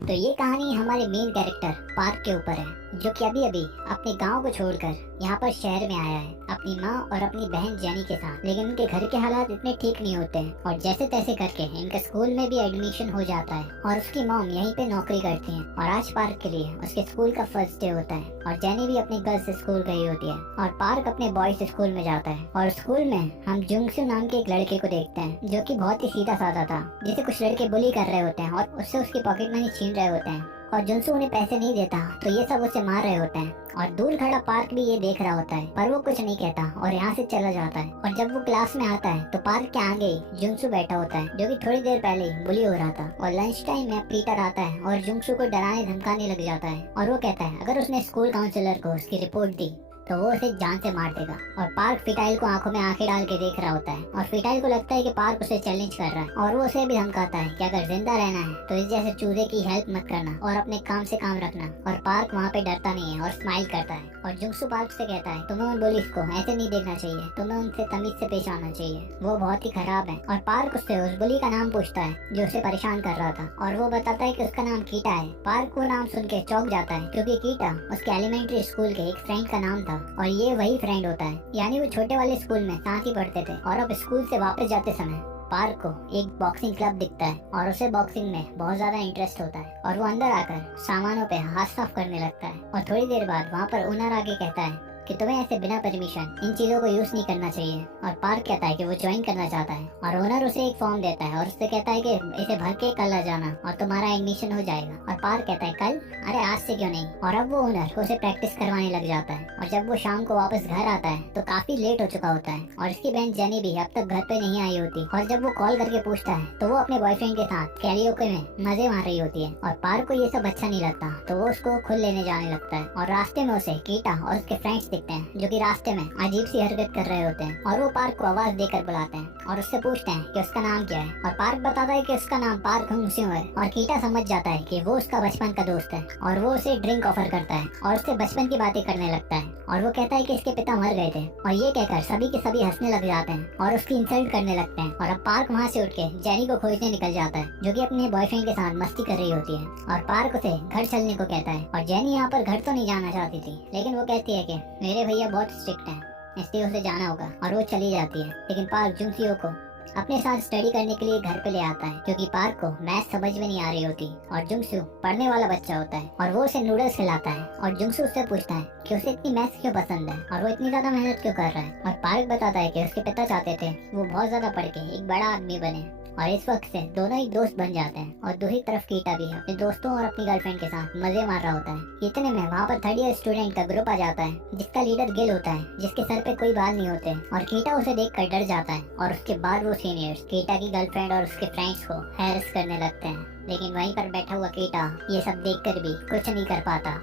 तो ये कहानी हमारे मेन कैरेक्टर पार्क के ऊपर है, जो कि अभी अभी अपने गांव को छोड़कर यहाँ पर शहर में आया है अपनी माँ और अपनी बहन जेनी के साथ। लेकिन उनके घर के हालात इतने ठीक नहीं होते हैं और जैसे तैसे करके इनका स्कूल में भी एडमिशन हो जाता है और उसकी मॉम यहीं पे नौकरी करती है। और आज पार्क के लिए उसके स्कूल का फर्स्ट डे होता है और जेनी भी अपने गर्ल्स स्कूल गई होती है और पार्क अपने बॉयज स्कूल में जाता है। और स्कूल में हम जुंगसू नाम के एक लड़के को देखते हैं, जो कि बहुत ही सीधा साधा था, जिसे कुछ लड़के बुली कर रहे होते हैं और उससे उसकी पॉकेट मनी छीन रहे होते हैं। और जुनसू उन्हें पैसे नहीं देता तो ये सब उसे मार रहे होते हैं और दूर खड़ा पार्क भी ये देख रहा होता है, पर वो कुछ नहीं कहता और यहाँ से चला जाता है। और जब वो क्लास में आता है तो पार्क के आगे ही जुनसू बैठा होता है, जो कि थोड़ी देर पहले ही बुली हो रहा था। और लंच टाइम में पीटर आता है और जुनसू को डराने धमकाने लग जाता है और वो कहता है अगर उसने स्कूल काउंसलर को उसकी रिपोर्ट दी तो वो उसे जान से मार देगा। और पार्क फिटाइल को आंखों में आंखें डाल के देख रहा होता है और फिटाइल को लगता है कि पार्क उसे चैलेंज कर रहा है और वो उसे भी धमकाता है कि अगर जिंदा रहना है तो इस जैसे चूहे की हेल्प मत करना और अपने काम से काम रखना। और पार्क वहाँ पे डरता नहीं है और स्माइल करता है। और जुंगसू पार्क से कहता है तुम्हें उन बुलिस को ऐसे नहीं देखना चाहिए, तुम्हें उनसे तमीज से पेश आना चाहिए, वो बहुत ही खराब है। और पार्क उससे उस बुली का नाम पूछता है जो उसे परेशान कर रहा था और वो बताता है कि उसका नाम कीटा है। पार्क वो नाम सुन के चौंक जाता है, क्योंकि कीटा उसके एलिमेंट्री स्कूल के एक फ्रेंड का नाम था और ये वही फ्रेंड होता है, यानी वो छोटे वाले स्कूल में साथ ही पढ़ते थे। और अब स्कूल से वापस जाते समय पार्क को एक बॉक्सिंग क्लब दिखता है और उसे बॉक्सिंग में बहुत ज्यादा इंटरेस्ट होता है और वो अंदर आकर सामानों पे हाथ साफ करने लगता है। और थोड़ी देर बाद वहाँ पर ओनर आके कहता है कि तुम्हें ऐसे बिना परमिशन इन चीजों को यूज नहीं करना चाहिए। और पार्क कहता है कि वो ज्वाइन करना चाहता है और ओनर उसे एक फॉर्म देता है और उससे कहता है कि इसे भर के कल आ जाना और तुम्हारा एडमिशन हो जाएगा। और पार्क कहता है कल? अरे आज से क्यों नहीं। और अब वो ओनर उसे प्रैक्टिस करवाने लग जाता है। और जब वो शाम को वापस घर आता है तो काफी लेट हो चुका होता है और इसकी बहन जेनी भी अब तक घर पे नहीं आई होती। और जब वो कॉल करके पूछता है तो वो अपने बॉयफ्रेंड के साथ कैरियोके में मजे मार रही होती है। और पार्क को ये सब अच्छा नहीं लगता तो वो उसको खुद लेने जाने लगता है। और रास्ते में उसे कीटा और उसके फ्रेंड्स दिखते हैं, जो कि रास्ते में अजीब सी हरकत कर रहे होते हैं। और वो पार्क को आवाज देकर बुलाते हैं और उससे पूछते हैं कि उसका नाम क्या है। और पार्क बताता है कि उसका नाम पार्क हुंगस्यू है। और कीटा समझ जाता है कि वो उसका बचपन का दोस्त है और वो उसे ड्रिंक ऑफर करता है और उससे बचपन की बातें करने लगता है। और वो कहता है कि इसके पिता मर गए थे। और ये कहकर सभी के सभी हंसने लग जाते हैं और उसकी इंसल्ट करने लगते हैं। और अब पार्क वहाँ से उठ के जेनी को खोजने निकल जाता है, जो कि अपने बॉयफ्रेंड के साथ मस्ती कर रही होती है। और पार्क उसे घर चलने को कहता है और जेनी यहाँ पर घर तो नहीं जाना चाहती थी, लेकिन वो कहती है कि मेरे भैया बहुत स्ट्रिक्ट हैं, इसलिए उसे जाना होगा। और वो चली जाती है। लेकिन पार्क जुंगसियो को अपने साथ स्टडी करने के लिए घर पे ले आता है, क्योंकि पार्क को मैथ समझ में नहीं आ रही होती और जुंगसू पढ़ने वाला बच्चा होता है। और वो उसे नूडल्स खिलाता है और जुंगसू उससे पूछता है कि उसे इतनी मैथ क्यों पसंद है और वो इतनी ज्यादा मेहनत क्यों कर रहा है। और पार्क बताता है कि उसके पिता चाहते थे वो बहुत ज्यादा पढ़ के एक बड़ा आदमी बने। और इस वक्त से दोनों ही दोस्त बन जाते हैं। और दूसरी तरफ कीटा भी अपने दोस्तों और अपनी गर्लफ्रेंड के साथ मजे मार रहा होता है। इतने में वहाँ पर थर्ड ईयर स्टूडेंट का ग्रुप आ जाता है, जिसका लीडर गिल होता है, जिसके सर पे कोई बाल नहीं होते। और कीटा उसे देखकर डर जाता है और उसके बाद वो सीनियर्स कीटा की गर्लफ्रेंड और उसके फ्रेंड्स को हैरेस करने लगते हैं। लेकिन वहीं पर बैठा हुआ कीटा ये सब देखकर भी कुछ नहीं कर पाता।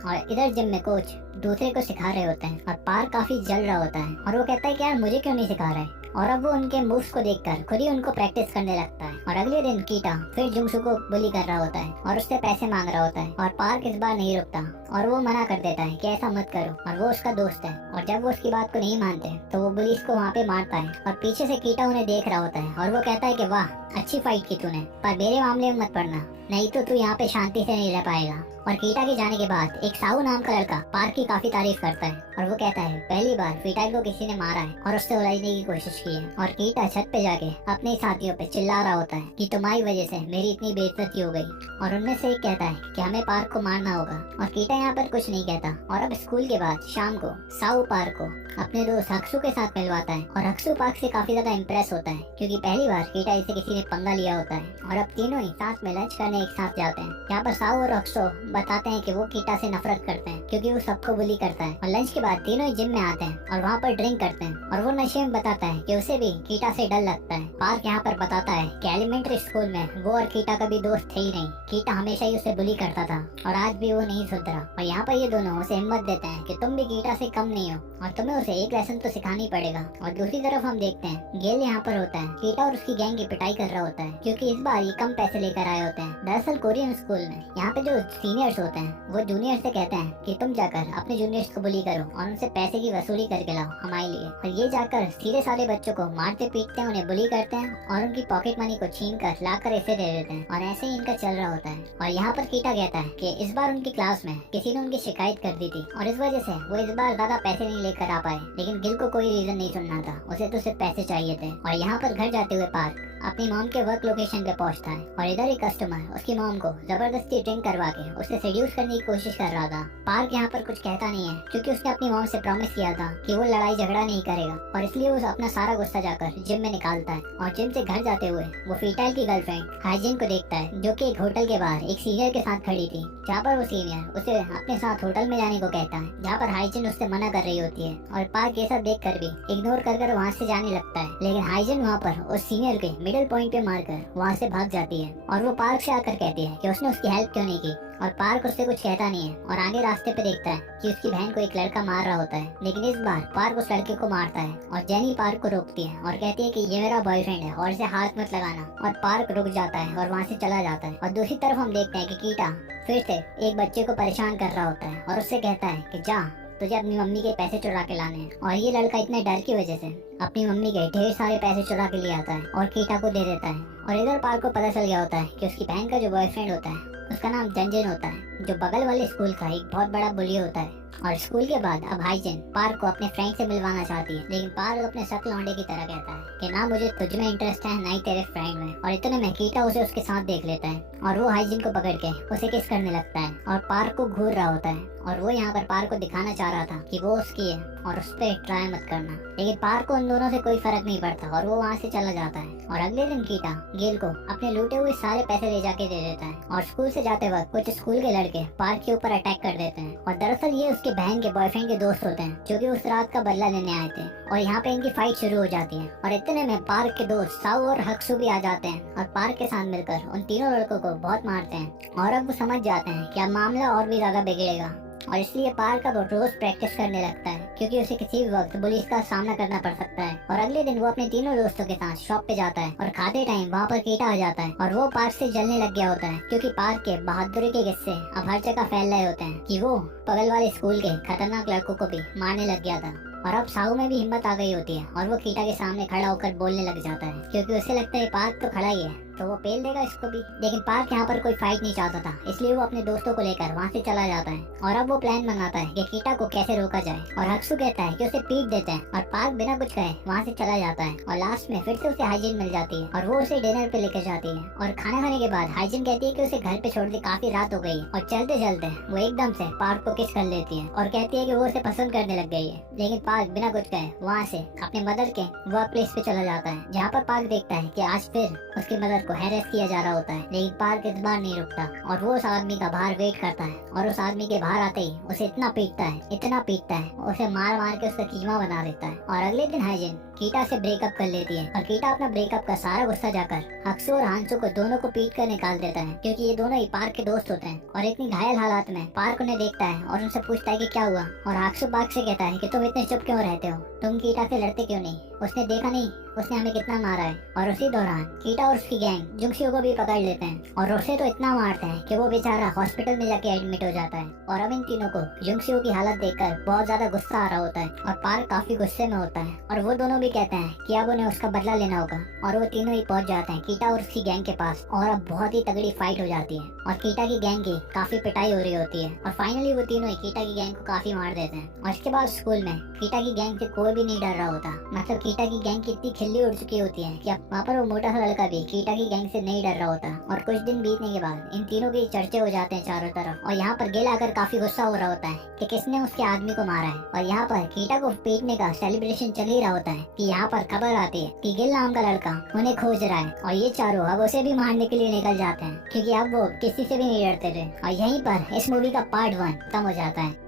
और इधर जिम में कोच दूसरे को सिखा रहे होते हैं और पार्क काफी जल रहा होता है और वो कहता है कि यार मुझे क्यों नहीं सिखा रहे। और अब वो उनके मूव्स को देखकर खुद ही उनको प्रैक्टिस करने लगता है। और अगले दिन कीटा फिर जुंगसू को बुली कर रहा होता है और उससे पैसे मांग रहा होता है। और पार्क इस बार नहीं रुकता और वो मना कर देता है कि ऐसा मत करो, और वो उसका दोस्त है। और जब वो उसकी बात को नहीं मानते तो वो पुलिस को वहाँ पे मारता है। और पीछे से कीटा उन्हें देख रहा होता है और वो कहता है कि वाह अच्छी फाइट की तूने, पर मेरे मामले में मत पड़ना, नहीं तो तू यहाँ पे शांति से नहीं रह पाएगा। और कीटा के जाने के बाद एक साहू नाम का लड़का पार्क की काफी तारीफ करता है और वो कहता है पहली बार फिटाइल को किसी ने मारा है और उससे उलझने की कोशिश की है। और कीटा छत पे जाके अपने साथियों पे चिल्ला रहा होता है कि तुम्हारी वजह से मेरी इतनी बेइज्जती हो गई। और उनमें से एक कहता है कि हमें पार्क को मारना होगा। और कीटा यहाँ पर कुछ नहीं कहता। और अब स्कूल के बाद शाम को साहू पार्क को अपने दोस्त हक्सू के साथ मिलवाता है और हक्सू पार्क से काफी ज्यादा इम्प्रेस होता है, क्योंकि पहली बार कीटा इसे किसी ने पंगा लिया होता है। और अब तीनों ही साथ में लंच करने एक साथ जाते हैं। यहाँ पर साहू और हक्सू बताते हैं कि वो कीटा से नफरत करते हैं क्योंकि वो सबको बुली करता है। और लंच के बाद तीनों ही जिम में आते हैं और वहाँ पर ड्रिंक करते हैं। और वो नशे में बताता है कि उसे भी कीटा से डर लगता है। पार्क यहाँ पर बताता है कि एलिमेंट्री स्कूल में वो और कीटा कभी दोस्त थे ही नहीं, कीटा हमेशा ही उसे बुली करता था और आज भी वो नहीं सुधरा। और यहाँ पर ये दोनों उसे हिम्मत देते हैं कि तुम भी कीटा से कम नहीं हो और तुम्हें उसे एक लेसन तो सिखानी पड़ेगा। और दूसरी तरफ हम देखते हैं गेल यहाँ पर होता है, कीटा और उसकी गैंग की पिटाई कर रहा होता है क्योंकि इस बार ये कम पैसे लेकर आए होते हैं। दरअसल कोरियन स्कूल में यहाँ पे जो सीनियर्स होते हैं वो जूनियर से कहते हैं कि तुम जाकर अपने जूनियर्स को बुली करो और उनसे पैसे की वसूली करके लाओ हमारे लिए। और ये जाकर सीधे साधे बच्चों को मारते पीटते हैं, उन्हें बुली करते हैं और उनकी पॉकेट मनी को छीन कर लाकर इसे दे देते हैं। और ऐसे ही इनका चल रहा होता है। और यहाँ पर कीटा कहता है कि इस बार उनकी क्लास में किसी ने उनकी शिकायत कर दी थी और इस वजह से वो इस बार ज्यादा पैसे नहीं लेकर आ पाए। लेकिन गिल को कोई रीजन नहीं सुनना था, उसे तो सिर्फ पैसे चाहिए थे। और यहाँ पर घर जाते हुए पार्क अपनी मॉम के वर्क लोकेशन पे पहुंचता है और इधर एक कस्टमर उसकी मॉम को जबरदस्ती ड्रिंक करवा के उसे सेड्यूस करने की कोशिश कर रहा था। पार्क यहाँ पर कुछ कहता नहीं है क्योंकि उसने अपनी मॉम से प्रॉमिस किया था कि वो लड़ाई झगड़ा नहीं करेगा और इसलिए वो अपना सारा गुस्सा जाकर जिम में निकालता है। और जिम से घर जाते हुए वो फीटाइल की गर्लफ्रेंड हाइजिन को देखता है जो कि एक होटल के बाहर एक सीनियर के साथ खड़ी थी, जहाँ पर वो सीनियर उसे अपने साथ होटल में जाने को कहता है, जहाँ पर हाइजिन उससे मना कर रही होती है। और पार्क ये सब देख कर भी इग्नोर कर वहाँ से जाने लगता है। लेकिन हाइजिन वहाँ पर उस सीनियर के मिडिल पॉइंट पे मारकर वहाँ से भाग जाती है और वो पार्क से आकर कहती है कि उसने उसकी हेल्प क्यों नहीं की। और पार्क उससे कुछ कहता नहीं है और आगे रास्ते पे देखता है कि उसकी बहन को एक लड़का मार रहा होता है। लेकिन इस बार पार्क उस लड़के को मारता है और जेनी पार्क को रोकती है और कहती है कि ये मेरा बॉयफ्रेंड है और इसे हाथ मत लगाना। और पार्क रुक जाता है और वहाँ से चला जाता है। और दूसरी तरफ हम देखते हैं कि कीटा फिर से एक बच्चे को परेशान कर रहा होता है और उससे कहता है कि जा, तुझे अपनी मम्मी के पैसे चुरा के लाने हैं। और ये लड़का इतने डर की वजह से अपनी मम्मी के ढेर सारे पैसे चुरा के ले आता है और कीटा को दे देता है। और इधर पार्क को पता चल गया होता है कि उसकी बहन का जो बॉयफ्रेंड होता है उसका नाम जंजन होता है, जो बगल वाले स्कूल का एक बहुत बड़ा बुली होता है। और स्कूल के बाद अब हाइजिन पार्क को अपने फ्रेंड से मिलवाना चाहती है, लेकिन पार्क अपने शक लौंडे की तरह कहता है कि ना मुझे तुझ में इंटरेस्ट है ना ही तेरे फ्रेंड में। और इतने में कीटा उसे उसके साथ देख लेता है और वो हाइजिन को पकड़ के उसे किस करने लगता है और पार्क को घूर रहा होता है। और वो यहाँ पर पार्क को दिखाना चाह रहा था कि वो उसकी है और उस पर ट्राई मत करना। लेकिन पार्क को उन दोनों से कोई फर्क नहीं पड़ता और वो वहाँ से चला जाता है। और अगले दिन कीटा गिल को अपने लूटे हुए सारे पैसे ले जाके दे देता है। और स्कूल से जाते वक्त कुछ स्कूल के लड़के पार्क के ऊपर अटैक कर देते हैं और दरअसल ये उसके बहन के बॉयफ्रेंड के दोस्त होते हैं जो कि उस रात का बदला लेने आए थे। और यहाँ पे इनकी फाइट शुरू हो जाती है। और इतने में पार्क के दोस्त साउ और हक्सू भी आ जाते हैं और पार्क के साथ मिलकर उन तीनों लड़कों को बहुत मारते हैं। और अब वो समझ जाते हैं कि अब मामला और भी ज्यादा बिगड़ेगा और इसलिए पार्क अब रोज प्रैक्टिस करने लगता है क्योंकि उसे किसी भी वक्त पुलिस का सामना करना पड़ सकता है। और अगले दिन वो अपने तीनों दोस्तों के साथ शॉप पे जाता है और खाते टाइम वहाँ पर कीटा आ जाता है और वो पार्क से जलने लग गया होता है क्योंकि पार्क के बहादुरी के किस्से अब हर जगह फैल रहे होते हैं कि वो बगल वाले स्कूल के खतरनाक लड़कों को भी मारने लग गया था। और अब साहू में भी हिम्मत आ गई होती है और वो कीटा के सामने खड़ा होकर बोलने लग जाता है क्योंकि उसे लगता है पार्क तो खड़ा ही है तो वो पेल देगा इसको भी। लेकिन पार्क यहाँ पर कोई फाइट नहीं चाहता था, इसलिए वो अपने दोस्तों को लेकर वहाँ से चला जाता है। और अब वो प्लान बनाता है कि कीटा को कैसे रोका जाए। और हक्सू कहता है कि उसे पीट देते हैं और पार्क बिना कुछ कहे वहाँ से चला जाता है। और लास्ट में फिर से उसे हाइजिन मिल जाती है और वो उसे डिनर पे लेकर जाती है। और खाना खाने के बाद हाइजिन कहती है कि उसे घर पे छोड़ दे, काफी रात हो गई है। और चलते चलते वो एकदम से पार्क को किस कर लेती है और कहती है कि वो उसे पसंद करने लग गई है। लेकिन पार्क बिना कुछ कहे वहाँ से अपने मदर के वर्क प्लेस पे चला जाता है, जहाँ पर पार्क देखता है कि आज फिर उसकी मदर को हैरेस किया जा रहा होता है। लेकिन पार्क इस बार नहीं रुकता और वो उस आदमी का बाहर वेट करता है और उस आदमी के बाहर आते ही उसे इतना पीटता है उसे मार मार के उसका कीमा बना देता है। और अगले दिन हाइजिन कीटा से ब्रेकअप कर लेती है और कीटा अपना ब्रेकअप का सारा गुस्सा जाकर हक्सू और हांसू को दोनों को पीट कर निकाल देता है क्योंकि ये दोनों ही पार्क के दोस्त होते हैं। और इतनी घायल हालात में पार्क उन्हें देखता है और उनसे पूछता है कि क्या हुआ। और हक्सू पार्क से कहता है कि तुम इतने चुप क्यों रहते हो, तुम कीटा से लड़ते क्यों नहीं, उसने देखा नहीं उसने हमें कितना मारा है। और उसी दौरान कीटा और उसकी गैंग जुंगसियो को भी पकड़ लेते हैं और उसे तो इतना मारते हैं कि वो बेचारा हॉस्पिटल में जाके एडमिट हो जाता है। और अब इन तीनों को जुंगसियो की हालत देखकर बहुत ज्यादा गुस्सा आ रहा होता है और पार्क काफी गुस्से में होता है। और वो दोनों भी कहते हैं कि अब उन्हें उसका बदला लेना होगा। और वो तीनों ही पहुंच जाते हैं कीटा और उसकी गैंग के पास और अब बहुत ही तगड़ी फाइट हो जाती है और कीटा की गैंग की काफी पिटाई हो रही होती है। और फाइनली वो तीनों ही कीटा की गैंग को काफी मार देते हैं। और इसके बाद स्कूल में कीटा की गैंग से कोई भी नहीं डर रहा होता, मतलब कीटा की गैंग की इतनी खिल्ली उड़ चुकी होती है कि अब वहाँ पर वो मोटा सा लड़का भी कीटा की गैंग से नहीं डर रहा होता। और कुछ दिन बीतने के बाद इन तीनों के चर्चे हो जाते हैं चारों तरफ। और यहाँ पर गिल आकर काफी गुस्सा हो रहा होता है कि किसने उसके आदमी को मारा है। और यहाँ पर कीटा को पीटने का सेलिब्रेशन चल ही रहा होता है कि यहाँ पर खबर आती है कि गिल नाम का लड़का उन्हें खोज रहा है। और ये चारों अब उसे भी मारने के लिए निकल जाते हैं क्योंकि अब वो किसी से भी नहीं डरते थे। और यहीं पर इस मूवी का पार्ट 1 खत्म हो जाता है।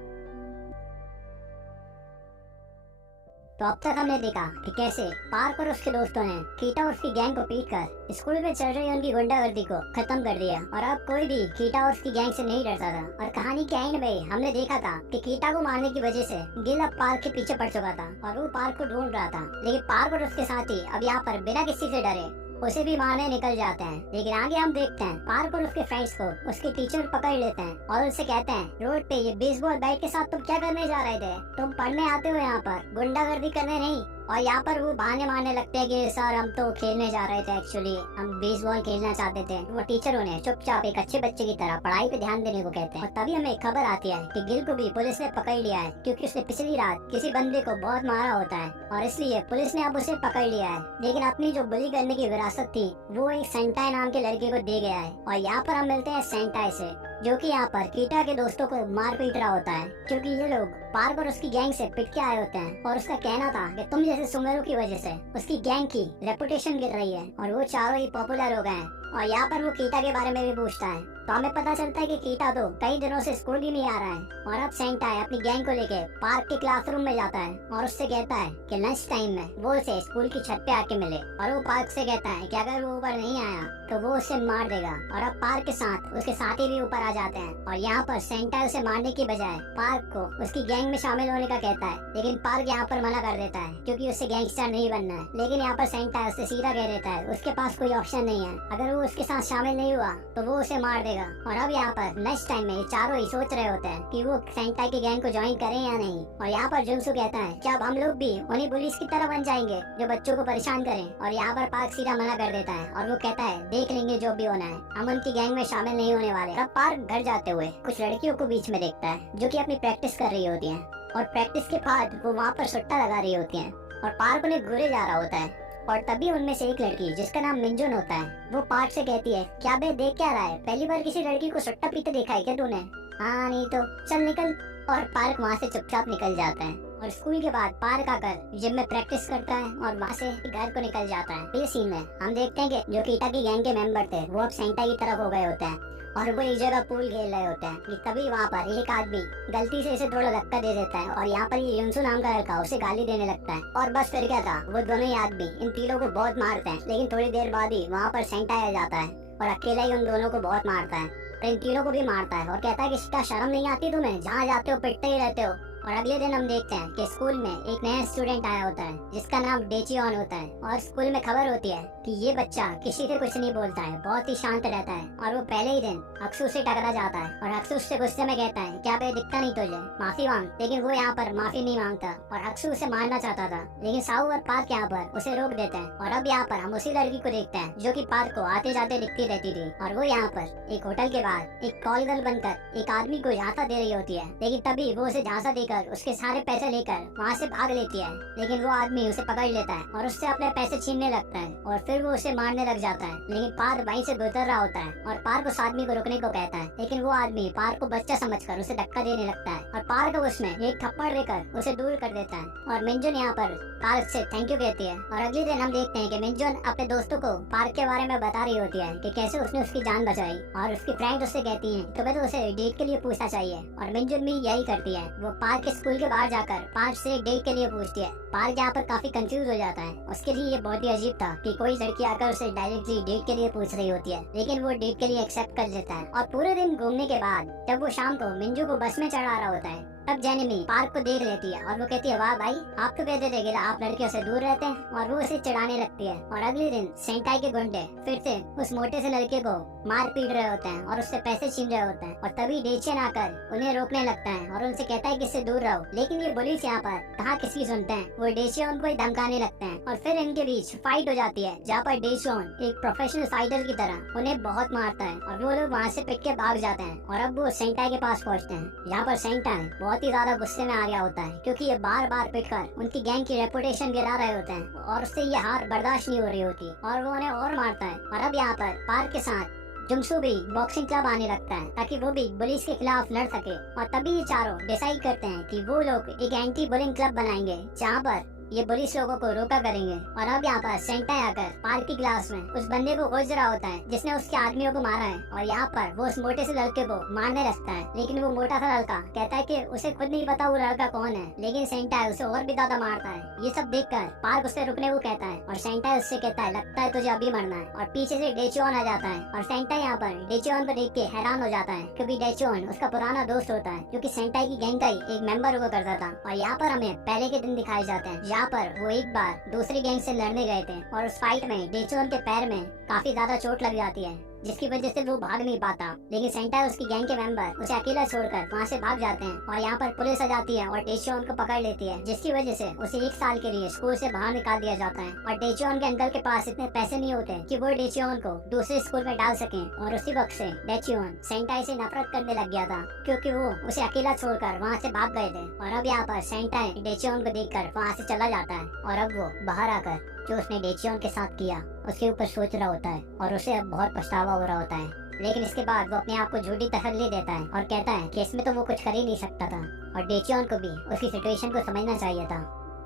तो अब तक हमने देखा कि कैसे पार्क और उसके दोस्तों ने कीटा और उसकी गैंग को पीटकर स्कूल में चल रही उनकी गुंडागर्दी को खत्म कर दिया और अब कोई भी कीटा और उसकी गैंग से नहीं डरता था। और कहानी के एंड में हमने देखा था कि कीटा को मारने की वजह से गिल अब पार्क के पीछे पड़ चुका था और वो पार्क को ढूंढ रहा था। लेकिन पार्क और उसके साथी अब यहाँ पर बिना किसी से डरे उसे भी मारने निकल जाते हैं। लेकिन आगे हम देखते हैं पार्क और उसके फ्रेंड्स को उसके टीचर पकड़ लेते हैं और उनसे कहते हैं रोड पे ये बेसबॉल बैट के साथ तुम क्या करने जा रहे थे? तुम पढ़ने आते हो यहाँ पर, गुंडागर्दी करने नहीं। और यहाँ पर वो बहाने मारने लगते हैं कि सर हम तो खेलने जा रहे थे, एक्चुअली हम बेसबॉल खेलना चाहते थे। वो टीचर उन्हें चुपचाप एक अच्छे बच्चे की तरह पढ़ाई पे ध्यान देने को कहते हैं। और तभी हमें खबर आती है कि गिल को भी पुलिस ने पकड़ लिया है, क्योंकि उसने पिछली रात किसी बंदे को बहुत मारा होता है और इसलिए पुलिस ने अब उसे पकड़ लिया है। लेकिन अपनी जो बुली करने की विरासत थी वो एक सेंटाई नाम के लड़के को दे गया है। और यहाँ पर हम मिलते हैं सेंटाई से, जो कि यहाँ पर कीटा के दोस्तों को मार पीट रहा होता है, क्योंकि ये लोग पार्क और उसकी गैंग से पिट के आए होते हैं। और उसका कहना था कि तुम जैसे सुंगरों की वजह से उसकी गैंग की रेपुटेशन गिर रही है और वो चारों ही पॉपुलर हो गए हैं। और यहाँ पर वो कीटा के बारे में भी पूछता है, तो हमें पता चलता है कि कीटा तो कई दिनों से स्कूल भी नहीं आ रहा है। और अब सेंटाई अपनी गैंग को लेके पार्क के क्लासरूम में जाता है और उससे कहता है कि लंच टाइम में वो उसे स्कूल की छत पे आके मिले। और वो पार्क से कहता है कि अगर वो ऊपर नहीं आया तो वो उसे मार देगा। और अब पार्क के साथ उसके साथी भी ऊपर आ जाते हैं। और यहाँ पर सेंटाई उसे मारने की बजाय पार्क को उसकी गैंग में शामिल होने का कहता है, लेकिन पार्क यहाँ पर मना कर देता है क्योंकि उसे गैंगस्टर नहीं बनना है। लेकिन यहाँ पर सेंटाई उससे सीधा कह देता है उसके पास कोई ऑप्शन नहीं है, अगर वो उसके साथ शामिल नहीं हुआ तो वो उसे मार देगा। और अब यहाँ पर नेक्स्ट टाइम में चारों ही सोच रहे होते हैं कि वो सेंटाई की गैंग को ज्वाइन करें या नहीं। और यहाँ पर जुनसू कहता है क्या अब हम लोग भी उन्हीं पुलिस की तरह बन जाएंगे जो बच्चों को परेशान करें? और यहाँ पर पार्क सीधा मना कर देता है और वो कहता है देख लेंगे जो भी होना है, हम उनकी गैंग में शामिल नहीं होने वाले। तब पार्क घर जाते हुए कुछ लड़कियों को बीच में देखता है जो कि अपनी प्रैक्टिस कर रही होती हैं। और प्रैक्टिस के बाद वो वहाँ पर सुट्टा लगा रही होती हैं और पार्क उन्हें घूरे जा रहा होता है। और तभी उनमें से एक लड़की जिसका नाम मिंजुन होता है वो पार्क से कहती है क्या बे देख क्या रहा है, पहली बार किसी लड़की को सुट्टा पीते देखा है क्या तूने? हाँ नहीं तो चल निकल। और पार्क वहाँ से चुपचाप निकल जाता है। और स्कूल के बाद पार्क आकर जिम में प्रैक्टिस करता है और वहाँ से घर को निकल जाता है। इस सीन में हम देखते हैं कि जो कीटा की गैंग के मेंबर थे वो अब सेंटाई की तरफ हो गए होते हैं और वो एक जगह पूल खेल रहे होते हैं कि तभी वहाँ पर एक आदमी गलती से इसे थोड़ा धक्का दे देता है और यहाँ पर ये युनसू नाम का लड़का उसे गाली देने लगता है। और बस फिर क्या था, वो दोनों ही आदमी इन तीनों को बहुत मारते हैं। लेकिन थोड़ी देर बाद ही वहाँ पर सेंटाई आ जाता है और अकेला ही उन दोनों को बहुत मारता है और इन तीनों को भी मारता है और कहता है कि इसका शर्म नहीं आती तुम्हें, जहाँ जाते हो पिटते ही रहते हो। और अगले दिन हम देखते हैं कि स्कूल में एक नया स्टूडेंट आया होता है जिसका नाम डेचियन होता है। और स्कूल में खबर होती है कि ये बच्चा किसी से कुछ नहीं बोलता है, बहुत ही शांत रहता है। और वो पहले ही दिन अक्सू से टकरा जाता है और अक्सू उससे गुस्से में कहता है क्या बे दिखता नहीं तुझे, माफी मांग। लेकिन वो यहाँ पर माफी नहीं मांगता और अक्सू उसे मारना चाहता था, लेकिन साहू और पार्क यहाँ पर उसे रोक देते हैं। और अब यहाँ पर हम उसी लड़की को देखते हैं जो कि पार्क को आते जाते दिखती रहती थी। और वो यहाँ पर एक होटल के बाहर एक कॉल गर्ल बनकर एक आदमी को झांसा दे रही होती है। लेकिन तभी वो उसे झांसा देकर उसके सारे पैसे लेकर वहाँ से भाग लेती है। लेकिन वो आदमी उसे पकड़ लेता है और उससे अपने पैसे छीनने लगता है और फिर वो उसे मारने लग जाता है। लेकिन पार्क वहीं से गुजर रहा होता है और पार्क उस आदमी को रुकने को कहता है, लेकिन वो आदमी पार्क को बच्चा समझकर उसे धक्का देने लगता है और पार्क उसमें एक थप्पड़ देकर उसे दूर कर देता है। और मिंजुन यहाँ पर पार्क से थैंक यू कहती है। और अगले दिन हम देखते हैं कि मिंजुन अपने दोस्तों को पार्क के बारे में बता रही होती है कि कैसे उसने उसकी जान बचाई। और उसकी फ्रेंड उससे कहती है तुम्हें तो उसे डेट के लिए पूछना चाहिए। और मिंजुन भी यही करती है, वो पार्क के स्कूल के बाहर जाकर पार्क से एक डेट के लिए पूछती है। पार्क यहाँ पर काफी कंफ्यूज हो जाता है, उसके लिए ये बहुत ही अजीब था कि कोई लड़की आकर उसे डायरेक्टली डेट के लिए पूछ रही होती है। लेकिन वो डेट के लिए एक्सेप्ट कर लेता है। और पूरे दिन घूमने के बाद जब वो शाम को मिंजू को बस में चढ़ा रहा होता है तब जेनिमी पार्क को देख लेती है और वो कहती है वाह भाई आप तो कहते थे कि आप लड़कियों से दूर रहते हैं। और वो उसे चिढ़ाने लगती है। और अगले दिन सेंटाई के गुंडे फिर से उस मोटे से लड़के को मार पीट रहे होते हैं और उससे पैसे छीन रहे होते हैं। और तभी डेचियन आकर उन्हें रोकने लगता है और उनसे कहता है कि इससे दूर रहो। लेकिन ये पुलिस यहाँ पर कहाँ किसकी सुनते हैं, वो डेचियन उनको ही धमकाने लगते हैं। और फिर इनके बीच फाइट हो जाती है जहाँ पर डेचियन एक प्रोफेशनल फाइटर की तरह उन्हें बहुत मारता है और वो लोग वहाँ से पिट के भाग जाते हैं। और अब वो सेंटाई के पास पहुँचते हैं जहाँ पर सेंटाई बहुत ही ज्यादा गुस्से में आ गया होता है क्योंकि ये बार बार पिटकर उनकी गैंग की रेपुटेशन गिरा रहे होते हैं और उससे ये हार बर्दाश्त नहीं हो रही होती और वो उन्हें और मारता है। और अब यहाँ पर पार्क के साथ जुंगसू भी बॉक्सिंग क्लब आने लगता है ताकि वो भी पुलिस के खिलाफ लड़ सके। और तभी ये चारों डिसाइड करते हैं कि वो लोग एक एंटी बुलिंग क्लब बनाएंगे जहाँ पर ये पुलिस लोगों को रोका करेंगे। और अब यहाँ पर सेंटाई आकर पार्क की क्लास में उस बंदे को खोज रहा होता है जिसने उसके आदमियों को मारा है। और यहाँ पर वो उस मोटे से लड़के को मारने लगता है, लेकिन वो मोटा सा लड़का कहता है कि उसे खुद नहीं पता वो लड़का कौन है। लेकिन सेंटाई उसे और भी ज्यादा मारता है। ये सब देखकर पार्क उसे रुकने को कहता है और सेंटाई उससे कहता है लगता है तुझे अभी मरना है। और पीछे से डेचियन आ जाता है और सेंटाई यहाँ पर डेचियन को देख के हैरान हो जाता है क्योंकि डेचियन उसका पुराना दोस्त होता है जो कि सेंटाई की गैंग का ही एक मेंबर हुआ करता था। और यहाँ पर हमें पहले के दिन दिखाए जाते हैं यहाँ पर वो एक बार दूसरी गैंग से लड़ने गए थे और उस फाइट में डेचुअन के पैर में काफी ज्यादा चोट लग जाती है, जिसकी वजह से वो भाग नहीं पाता। लेकिन सेंटाई उसकी गैंग के मेंबर उसे अकेला छोड़कर वहाँ से भाग जाते हैं और यहाँ पर पुलिस आ जाती है और डेचुअन को पकड़ लेती है, जिसकी वजह से उसे 1 साल के लिए स्कूल से बाहर निकाल दिया जाता है। और डेचुअन के अंकल के पास इतने पैसे नहीं होते कि वो डेचुअन को दूसरे स्कूल में डाल सके। और उसी वक्त से डेचुअन सेंटाई से नफरत करने लग गया था, क्योंकि वो उसे अकेला छोड़कर वहाँ से भाग गए थे। और अब यहाँ पर सेंटाई डेचुअन को देखकर वहाँ से चला जाता है और अब वो बाहर आकर जो उसने डेचुअन के साथ किया उसके ऊपर सोच रहा होता है और उसे अब बहुत पछतावा हो रहा होता है। लेकिन इसके बाद वो अपने आप को झूठी तसल्ली देता है और कहता है कि इसमें तो वो कुछ कर ही नहीं सकता था और डेचुअन को भी उसकी सिचुएशन को समझना चाहिए था।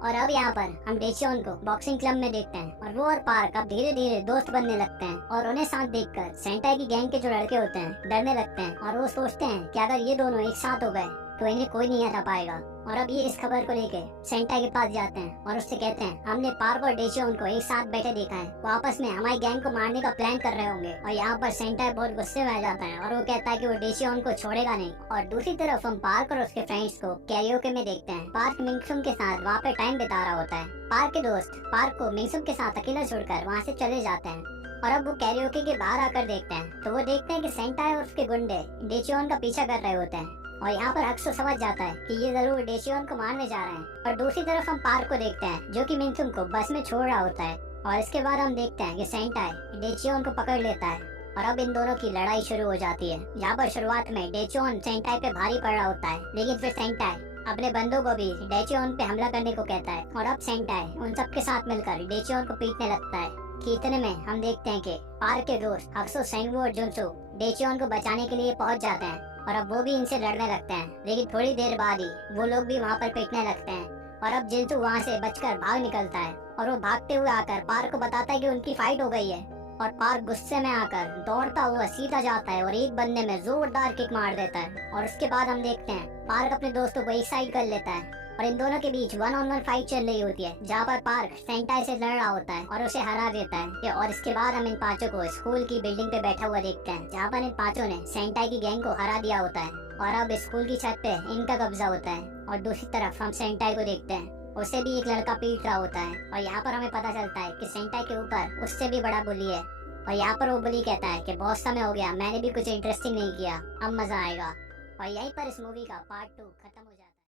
और अब यहाँ पर हम डेचुअन को बॉक्सिंग क्लब में देखते हैं और वो और पार्क अब धीरे धीरे दोस्त बनने लगते हैं और उन्हें साथ देखकर सेंटाई की गैंग के जो लड़के होते हैं डरने लगते हैं और वो सोचते हैं कि अगर ये दोनों एक साथ हो गए तो इन्हें कोई नहीं हरा पाएगा। और अब ये इस खबर को लेके सेंटाई के पास जाते हैं और उससे कहते हैं हमने पार्क और डेचुअन को एक साथ बैठे देखा है, वो आपस में हमारी गैंग को मारने का प्लान कर रहे होंगे। और यहाँ पर सेंटाई बहुत गुस्से में आ जाता है और वो कहता है कि वो डेचुअन को छोड़ेगा नहीं। और दूसरी तरफ हम पार्क और उसके फ्रेंड्स को कैरियोके में देखते हैं। पार्क मिंगसुम के साथ वहाँ पे टाइम बिता रहा होता है। पार्क के दोस्त पार्क को मिंगसुम के साथ अकेला छोड़कर वहाँ से चले जाते हैं। और अब वो कैरियोके के बाहर आकर देखते हैं तो वो देखते हैं कि सेंटाई और उसके गुंडे डेचुअन का पीछा कर रहे होते हैं। और यहाँ पर अक्सर समझ जाता है कि ये जरूर डेचुअन को मारने जा रहे हैं। और दूसरी तरफ हम पार्क को देखते हैं जो कि मिंगसुम को बस में छोड़ रहा होता है। और इसके बाद हम देखते हैं कि सेंटाई डेचुअन को पकड़ लेता है और अब इन दोनों की लड़ाई शुरू हो जाती है। यहाँ पर शुरुआत में डेचुअन सेंटाई पे भारी पड़ रहा होता है, लेकिन फिर सेंटाई अपने बंदों को भी डेचुअन पे हमला करने को कहता है और अब सेंटाई उन सब के साथ मिलकर डेचुअन को पीटने लगता है। कि इतने में हम देखते हैं कि पार्क के दोस्त अक्सो, सेंगवू और जुनसू डेचुअन को बचाने के लिए पहुंच जाते हैं और अब वो भी इनसे लड़ने लगते हैं। लेकिन थोड़ी देर बाद ही वो लोग भी वहाँ पर पीटने लगते हैं और अब जिनसू वहाँ से बचकर भाग निकलता है और वो भागते हुए आकर पार्क को बताता है कि उनकी फाइट हो गई है। और पार्क गुस्से में आकर दौड़ता हुआ सीधा जाता है और एक बंदे में जोरदार किक मार देता है। और उसके बाद हम देखते हैं पार्क अपने दोस्तों को एक साइड कर लेता है और इन दोनों के बीच 1-on-1 फाइट चल रही होती है, जहाँ पर पार्क सेंटाई से लड़ रहा होता है और उसे हरा देता है। और इसके बाद हम इन पांचों को स्कूल की बिल्डिंग पे बैठा हुआ देखते हैं, जहाँ पर इन पांचों ने सेंटाई की गैंग को हरा दिया होता है और अब स्कूल की छत पे इनका कब्जा होता है। और दूसरी तरफ हम सेंटाई को देखते हैं, उसे भी एक लड़का पीट रहा होता है और यहाँ पर हमें पता चलता है कि सेंटाई के ऊपर उससे भी बड़ा बुली है। और यहाँ पर वो बुली कहता है कि बहुत समय हो गया, मैंने भी कुछ इंटरेस्टिंग नहीं किया, अब मजा आएगा। और यहीं पर इस मूवी का पार्ट 2 खत्म हो जाता है।